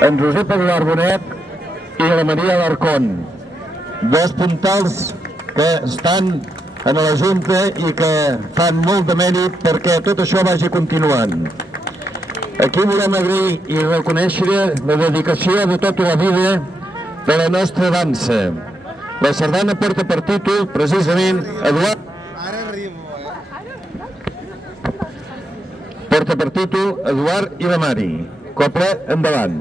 en Josep Eduard Bonet i la Maria Alarcón, dos puntals que estan en la Junta i que fan molt de mèrit perquè tot això vagi continuant. Aquí volem agrair i reconèixer la dedicació de tota la vida de la nostra dansa. La sardana porta per títol, precisament, porta per títol Eduard i la Mari. Copla, endavant.